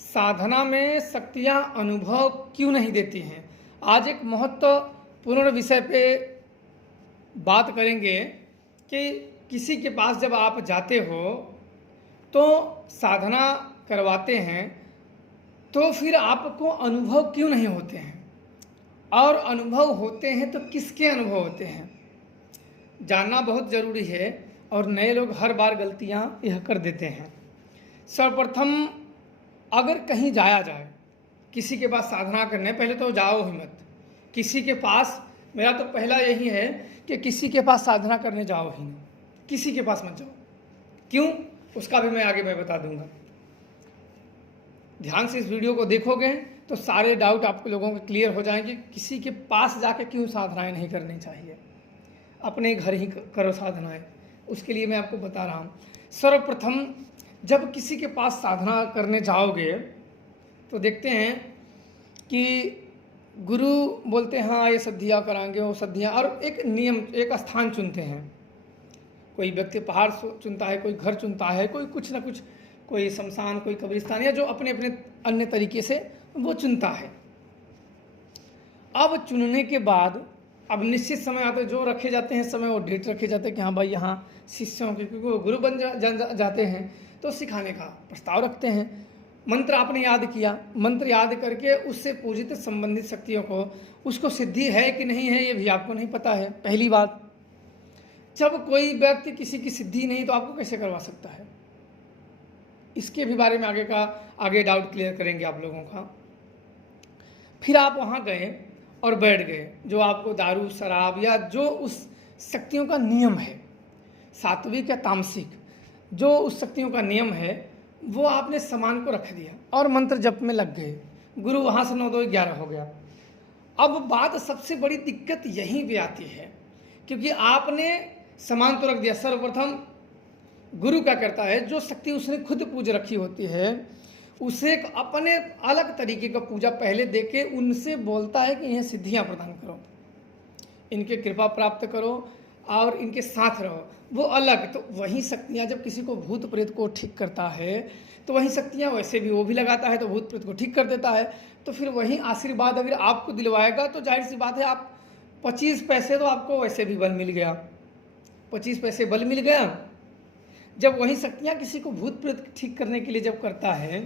साधना में शक्तियाँ अनुभव क्यों नहीं देती हैं। आज एक महत्वपूर्ण विषय पे बात करेंगे कि किसी के पास जब आप जाते हो तो साधना करवाते हैं तो फिर आपको अनुभव क्यों नहीं होते हैं, और अनुभव होते हैं तो किसके अनुभव होते हैं, जानना बहुत ज़रूरी है। और नए लोग हर बार गलतियां यह कर देते हैं। सर्वप्रथम अगर कहीं जाया जाए, किसी के पास साधना करने, पहले तो जाओ ही मत किसी के पास। मेरा तो पहला यही है कि किसी के पास साधना करने जाओ ही नहीं, किसी के पास मत जाओ। क्यों, उसका भी मैं आगे बता दूंगा। ध्यान से इस वीडियो को देखोगे तो सारे डाउट आपके लोगों के क्लियर हो जाएंगे। किसी के पास जाके क्यों साधनाएं नहीं करनी चाहिए, अपने घर ही करो साधनाएं। उसके लिए मैं आपको बता रहा हूँ। सर्वप्रथम जब किसी के पास साधना करने जाओगे तो देखते हैं कि गुरु बोलते हैं हाँ ये सिद्धियाँ कराएंगे, वो सिद्धियाँ, और एक नियम, एक स्थान चुनते हैं। कोई व्यक्ति पहाड़ चुनता है, कोई घर चुनता है, कोई कुछ ना कुछ, कोई शमशान, कोई कब्रिस्तान, या जो अपने अपने अन्य तरीके से वो चुनता है। अब चुनने के बाद अब निश्चित समय आते जो रखे जाते हैं, समय वो डेट रखे जाते हैं कि हाँ भाई यहाँ शिष्यों के, क्योंकि वो गुरु बन जाते हैं तो सिखाने का प्रस्ताव रखते हैं। मंत्र आपने याद किया, मंत्र याद करके उससे पूजित संबंधित शक्तियों को, उसको सिद्धि है कि नहीं है ये भी आपको नहीं पता है। पहली बात, जब कोई व्यक्ति किसी की सिद्धि नहीं तो आपको कैसे करवा सकता है, इसके भी बारे में आगे डाउट क्लियर करेंगे आप लोगों का। फिर आप वहाँ गए और बैठ गए, जो आपको दारू शराब या जो उस शक्तियों का नियम है, सात्विक या तामसिक, जो उस शक्तियों का नियम है, वो आपने सामान को रख दिया और मंत्र जप में लग गए। गुरु वहाँ से 9 2 11 हो गया। अब बात सबसे बड़ी दिक्कत यहीं पे आती है, क्योंकि आपने सामान तो रख दिया। सर्वप्रथम गुरु क्या करता है, जो शक्ति उसने खुद पूज रखी होती है उसे एक अपने अलग तरीके का पूजा पहले देके उनसे बोलता है कि यह सिद्धियां प्रदान करो, इनके कृपा प्राप्त करो और इनके साथ रहो। वो अलग, तो वही शक्तियां जब किसी को भूत प्रेत को ठीक करता है तो वही शक्तियां वैसे भी वो भी लगाता है, तो भूत प्रेत को ठीक कर देता है। तो फिर वही आशीर्वाद अगर आपको दिलवाएगा तो जाहिर सी बात है, आप 25 पैसे तो आपको वैसे भी बल मिल गया, 25 पैसे बल मिल गया। जब वही शक्तियाँ किसी को भूत प्रेत ठीक करने के लिए जब करता है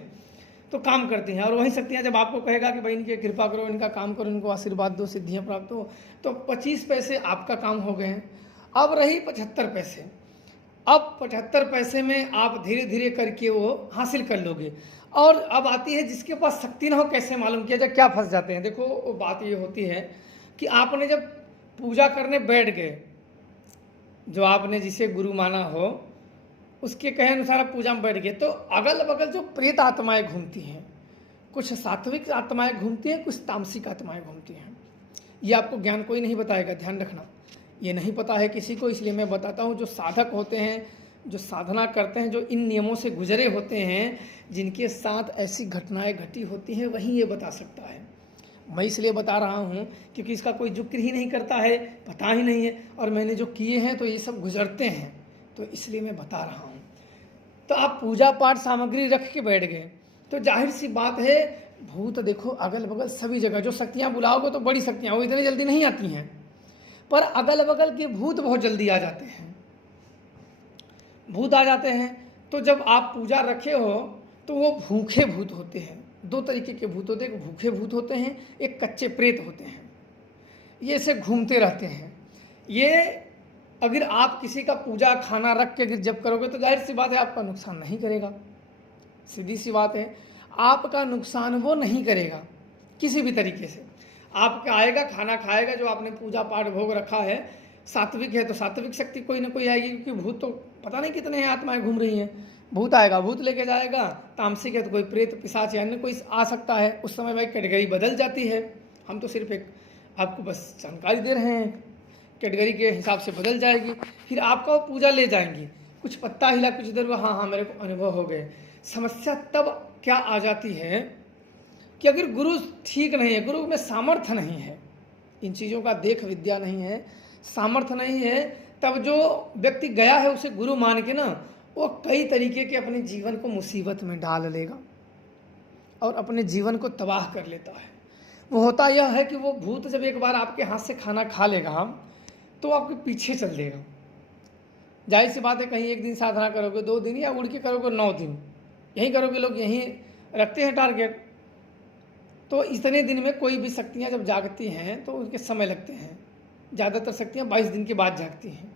तो काम करती हैं, और वही शक्तियाँ जब आपको कहेगा कि भाई इनकी कृपा करो, इनका काम करो, इनको आशीर्वाद दो, सिद्धियाँ प्राप्त हो, तो 25 पैसे आपका काम हो गए हैं। अब रही 75 पैसे। अब 75 पैसे में आप धीरे धीरे करके वो हासिल कर लोगे। और अब आती है जिसके पास शक्ति ना हो कैसे मालूम किया जाए, क्या फंस जाते हैं। देखो वो बात ये होती है कि आपने जब पूजा करने बैठ गए, जो आपने जिसे गुरु माना हो उसके कहे अनुसार आप पूजा में बैठ गए, तो अगल बगल जो प्रेत आत्माएं घूमती हैं, कुछ सात्विक आत्माएं घूमती हैं, कुछ तामसिक आत्माएं घूमती हैं। ये आपको ज्ञान कोई नहीं बताएगा, ध्यान रखना, ये नहीं पता है किसी को, इसलिए मैं बताता हूँ। जो साधक होते हैं, जो साधना करते हैं, जो इन नियमों से गुजरे होते हैं, जिनके साथ ऐसी घटनाएं घटी होती हैं, वही ये बता सकता है। मैं इसलिए बता रहा हूँ क्योंकि इसका कोई जिक्र ही नहीं करता है, पता ही नहीं है, और मैंने जो किए हैं तो ये सब गुजरते हैं, तो इसलिए मैं बता रहा हूँ। तो आप पूजा पाठ सामग्री रख के बैठ गए तो जाहिर सी बात है, भूत देखो अगल बगल सभी जगह। जो शक्तियाँ बुलाओगे तो बड़ी शक्तियाँ, वो इतनी जल्दी नहीं आती हैं, पर अगल बगल के भूत बहुत जल्दी आ जाते हैं। भूत आ जाते हैं तो जब आप पूजा रखे हो तो वो भूखे भूत होते हैं। 2 तरीके के भूत होते हैं, एक भूखे भूत होते हैं, एक कच्चे प्रेत होते हैं। ये ऐसे घूमते रहते हैं। ये अगर आप किसी का पूजा खाना रख के अगर जब करोगे तो जाहिर सी बात है आपका नुकसान नहीं करेगा, सीधी सी बात है, आपका नुकसान वो नहीं करेगा किसी भी तरीके से। आपका आएगा, खाना खाएगा, जो आपने पूजा पाठ भोग रखा है, सात्विक है तो सात्विक शक्ति कोई ना कोई आएगी, क्योंकि भूत तो पता नहीं कितने आत्माएं घूम रही हैं। भूत आएगा, भूत लेके जाएगा। तामसिक है तो कोई प्रेत पिशाच या अन्य कोई आ सकता है। उस समय भाई कैटेगरी बदल जाती है। हम तो सिर्फ एक आपको बस जानकारी दे रहे हैं, कैटेगरी के हिसाब से बदल जाएगी। फिर आपका वो पूजा ले जाएंगी, कुछ पत्ता हिला, कुछ इधर, हाँ मेरे को अनुभव हो गए। समस्या तब क्या आ जाती है कि अगर गुरु ठीक नहीं है, गुरु में सामर्थ्य नहीं है, इन चीज़ों का देख विद्या नहीं है, सामर्थ्य नहीं है, तब जो व्यक्ति गया है उसे गुरु मान के ना, वो कई तरीके के अपने जीवन को मुसीबत में डाल लेगा। और अपने जीवन को तबाह कर लेता है। वो होता यह है कि वो भूत जब एक बार आपके हाथ से खाना खा लेगा तो आपके पीछे चल देगा। जाहिर सी बात है, कहीं एक दिन साधना करोगे, 2 दिन, या उड़ के करोगे 9 दिन, यहीं करोगे। लोग यहीं रखते हैं टारगेट। तो इतने दिन में कोई भी शक्तियाँ जब जागती हैं तो उनके समय लगते हैं। ज़्यादातर शक्तियाँ 22 दिन के बाद जागती हैं।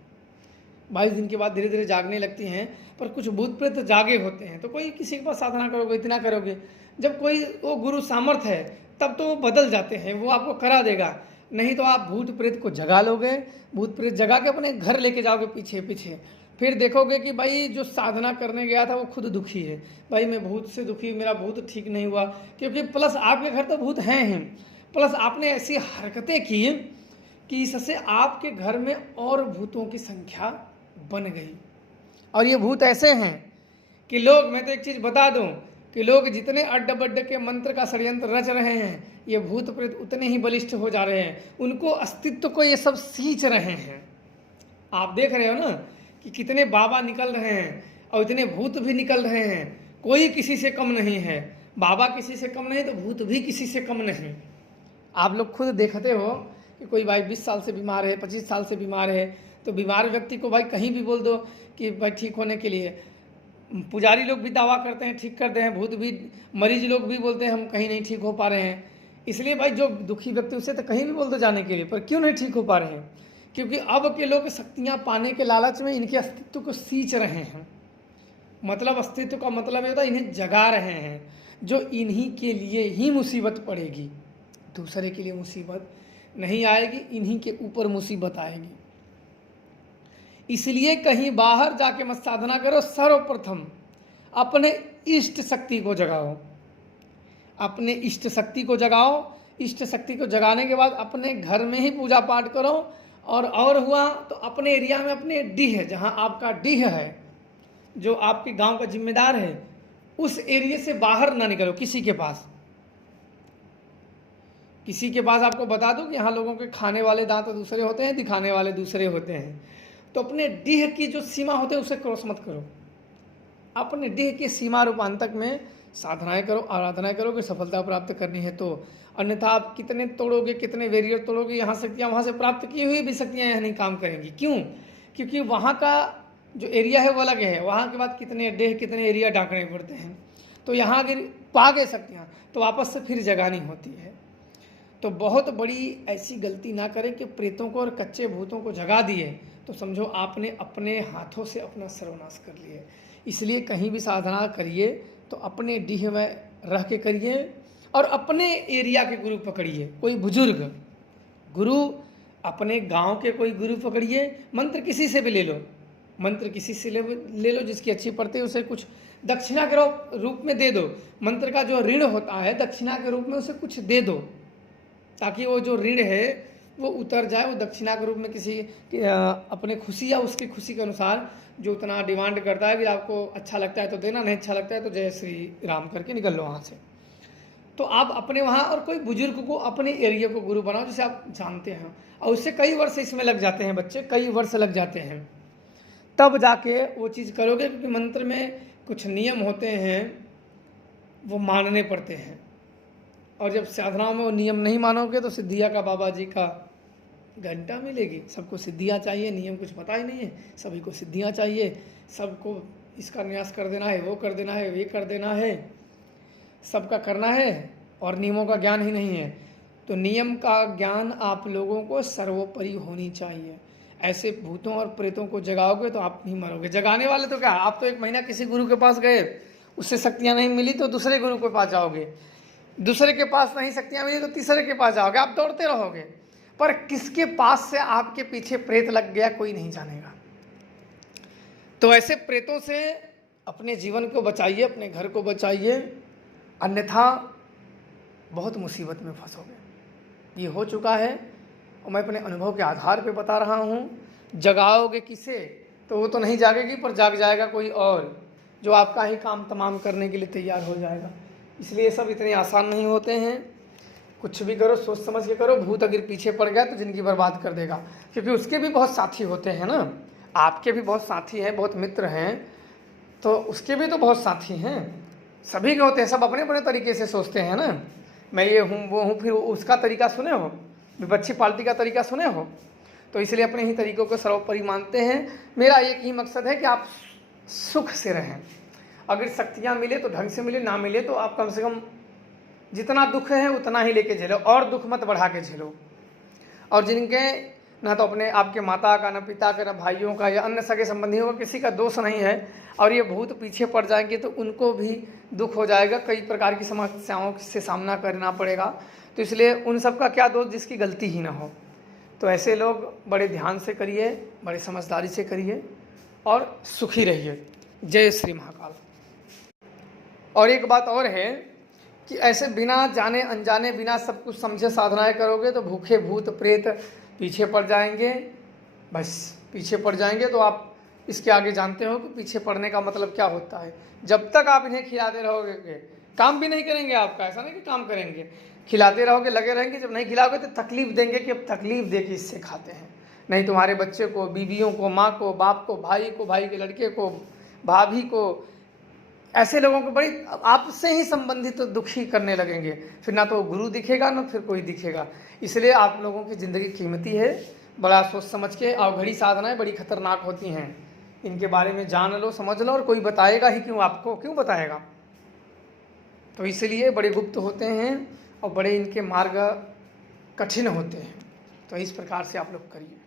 22 दिन के बाद धीरे धीरे जागने लगती हैं। पर कुछ भूत प्रेत जागे होते हैं। तो कोई किसी के पास साधना करोगे, इतना करोगे, जब कोई वो गुरु सामर्थ है तब तो वो बदल जाते हैं, वो आपको करा देगा। नहीं तो आप भूत प्रेत को जगा लोगे, भूत प्रेत जगा के अपने घर लेके जाओगे पीछे पीछे। फिर देखोगे कि भाई जो साधना करने गया था वो खुद दुखी है। भाई मैं भूत से दुखी, मेरा भूत ठीक नहीं हुआ। क्योंकि प्लस आपके घर तो भूत हैं ही, प्लस आपने ऐसी हरकतें की कि इससे आपके घर में और भूतों की संख्या बन गई। और ये भूत ऐसे हैं कि लोग, मैं तो एक चीज़ बता दूं कि लोग जितने अड्ड बड्ड के मंत्र का षड्यंत्र रच रहे हैं, ये भूत प्रेत उतने ही बलिष्ठ हो जा रहे हैं। उनको अस्तित्व को ये सब सींच रहे हैं। आप देख रहे हो ना कि कितने बाबा निकल रहे हैं और इतने भूत भी निकल रहे हैं। कोई किसी से कम नहीं है। बाबा किसी से कम नहीं तो भूत भी किसी से कम नहीं। आप लोग खुद देखते हो कि कोई भाई 20 साल से बीमार है, 25 साल से बीमार है, तो बीमार व्यक्ति को भाई कहीं भी बोल दो कि भाई ठीक होने के लिए, पुजारी लोग भी दावा करते हैं ठीक करते हैं, भूत भी, मरीज लोग भी बोलते हैं हम कहीं नहीं ठीक हो पा रहे हैं। इसलिए भाई जो दुखी व्यक्ति उसे तो कहीं भी बोल दो जाने के लिए, पर क्यों नहीं ठीक हो पा रहे हैं? क्योंकि अब के लोग शक्तियाँ पाने के लालच में इनके अस्तित्व को सींच रहे हैं। मतलब अस्तित्व का मतलब ये होता है इन्हें जगा रहे हैं, जो इन्हीं के लिए ही मुसीबत पड़ेगी। दूसरे के लिए मुसीबत नहीं आएगी, इन्हीं के ऊपर मुसीबत आएगी। इसलिए कहीं बाहर जाके मत साधना करो, सर्वप्रथम अपने इष्ट शक्ति को जगाओ। अपने इष्ट शक्ति को जगाओ। इष्ट शक्ति को जगाने के बाद अपने घर में ही पूजा पाठ करो। और हुआ तो अपने एरिया में, अपने डीह, जहाँ आपका डीह है, जो आपके गांव का जिम्मेदार है, उस एरिया से बाहर ना निकलो किसी के पास। किसी के पास आपको बता दूं कि यहाँ लोगों के खाने वाले दांत दूसरे होते हैं, दिखाने वाले दूसरे होते हैं। तो अपने डीह की जो सीमा होते हैं उसे क्रॉस मत करो। अपने डीह की सीमा रूपांतक में साधनाएं करो, आराधनाएं करो कि सफलता प्राप्त करनी है तो। अन्यथा आप कितने तोड़ोगे, कितने वेरियर तोड़ोगे, यहाँ शक्तियाँ वहाँ से प्राप्त की हुई भी शक्तियाँ यहाँ नहीं काम करेंगी। क्यों? क्योंकि वहाँ का जो एरिया है वो अलग है। वहाँ के बाद कितने डेह, कितने एरिया डाकने पड़ते हैं। तो यहाँ अगर पा गए शक्तियाँ तो वापस से फिर जगानी होती है। तो बहुत बड़ी ऐसी गलती ना करें कि प्रेतों को और कच्चे भूतों को जगा दिए तो समझो आपने अपने हाथों से अपना सर्वनाश कर लिए। इसलिए कहीं भी साधना करिए तो अपने डीह में रह के करिए और अपने एरिया के गुरु पकड़िए। कोई बुजुर्ग गुरु, अपने गांव के कोई गुरु पकड़िए। मंत्र किसी से भी ले लो, मंत्र किसी से ले लो जिसकी अच्छी पड़ती है, उसे कुछ दक्षिणा के रूप में दे दो। मंत्र का जो ऋण होता है दक्षिणा के रूप में उसे कुछ दे दो, ताकि वो जो ऋण है वो उतर जाए। वो दक्षिणा के रूप में किसी अपने खुशी या उसकी खुशी के अनुसार जो उतना डिमांड करता है, कि आपको अच्छा लगता है तो देना, नहीं अच्छा लगता है तो जय श्री राम करके निकल लो वहाँ से। तो आप अपने वहाँ और कोई बुजुर्ग को अपने एरिया को गुरु बनाओ जिसे आप जानते हैं, और उससे कई वर्ष इसमें लग जाते हैं बच्चे, कई वर्ष लग जाते हैं, तब जाके वो चीज़ करोगे। क्योंकि मंत्र में कुछ नियम होते हैं वो मानने पड़ते हैं, और जब साधनाओं में वो नियम नहीं मानोगे तो सिद्धिया का बाबा जी का घंटा मिलेगी। सबको सिद्धियाँ चाहिए, नियम कुछ पता ही नहीं है, सभी को सिद्धियाँ चाहिए, सबको इसका न्यास कर देना है, वो कर देना है, ये कर देना है, सबका करना है, और नियमों का ज्ञान ही नहीं है। तो नियम का ज्ञान आप लोगों को सर्वोपरि होनी चाहिए। ऐसे भूतों और प्रेतों को जगाओगे तो आप नहीं मरोगे। जगाने वाले तो क्या, आप तो 1 महीना किसी गुरु के पास गए, उससे शक्तियाँ नहीं मिली तो दूसरे गुरु के पास जाओगे, दूसरे के पास नहीं शक्तियाँ मिली तो तीसरे के पास जाओगे, आप दौड़ते रहोगे। पर किसके पास से आपके पीछे प्रेत लग गया कोई नहीं जानेगा। तो ऐसे प्रेतों से अपने जीवन को बचाइए, अपने घर को बचाइए, अन्यथा बहुत मुसीबत में फंसोगे। ये हो चुका है और मैं अपने अनुभव के आधार पे बता रहा हूँ। जगाओगे किसे तो वो तो नहीं जागेगी, पर जाग जाएगा कोई और, जो आपका ही काम तमाम करने के लिए तैयार हो जाएगा। इसलिए सब इतने आसान नहीं होते हैं। कुछ भी करो सोच समझ के करो। भूत अगर पीछे पड़ गया तो ज़िंदगी बर्बाद कर देगा, क्योंकि उसके भी बहुत साथी होते हैं ना। आपके भी बहुत साथी हैं, बहुत मित्र हैं, तो उसके भी तो बहुत साथी हैं। सभी के होते हैं, सब अपने अपने तरीके से सोचते हैं ना, मैं ये हूँ वो हूँ, फिर उसका तरीका सुने हो, विपक्षी पार्टी का तरीका सुने हो। तो इसलिए अपने ही तरीकों को सर्वोपरि मानते हैं। मेरा एक ही मकसद है कि आप सुख से रहें। अगर शक्तियाँ मिले तो ढंग से मिले, ना मिले तो आप कम से कम जितना दुख है उतना ही लेके झेलो, और दुख मत बढ़ा के झेलो। और जिनके ना तो अपने आपके माता का, ना पिता का, ना भाइयों का या अन्य सगे संबंधियों का किसी का दोष नहीं है, और ये बहुत पीछे पड़ जाएंगे तो उनको भी दुख हो जाएगा, कई प्रकार की समस्याओं से सामना करना पड़ेगा। तो इसलिए उन सब का क्या दोष जिसकी गलती ही ना हो। तो ऐसे लोग बड़े ध्यान से करिए, बड़े समझदारी से करिए और सुखी रहिए। जय श्री महाकाल। और एक बात और है कि ऐसे बिना जाने अनजाने, बिना सब कुछ समझे साधनाएं करोगे तो भूखे भूत प्रेत पीछे पड़ जाएंगे, बस पीछे पड़ जाएंगे। तो आप इसके आगे जानते हो कि पीछे पड़ने का मतलब क्या होता है। जब तक आप इन्हें खिलाते रहोगे, काम भी नहीं करेंगे आपका, ऐसा नहीं कि काम करेंगे, खिलाते रहोगे, लगे रहेंगे। जब नहीं खिलाओगे तो तकलीफ देंगे कि अब तकलीफ दे के इससे खाते हैं। नहीं तुम्हारे बच्चे को, बीवियों को, माँ को, बाप को, भाई के लड़के को, भाभी को, ऐसे लोगों को बड़ी आपसे ही संबंधित तो दुखी करने लगेंगे। फिर ना तो गुरु दिखेगा ना फिर कोई दिखेगा। इसलिए आप लोगों की ज़िंदगी कीमती है, बड़ा सोच समझ के। अवघड़ी साधनाएं बड़ी खतरनाक होती हैं, इनके बारे में जान लो, समझ लो। और कोई बताएगा ही क्यों, आपको क्यों बताएगा। तो इसलिए बड़े गुप्त होते हैं और बड़े इनके मार्ग कठिन होते हैं। तो इस प्रकार से आप लोग करिए।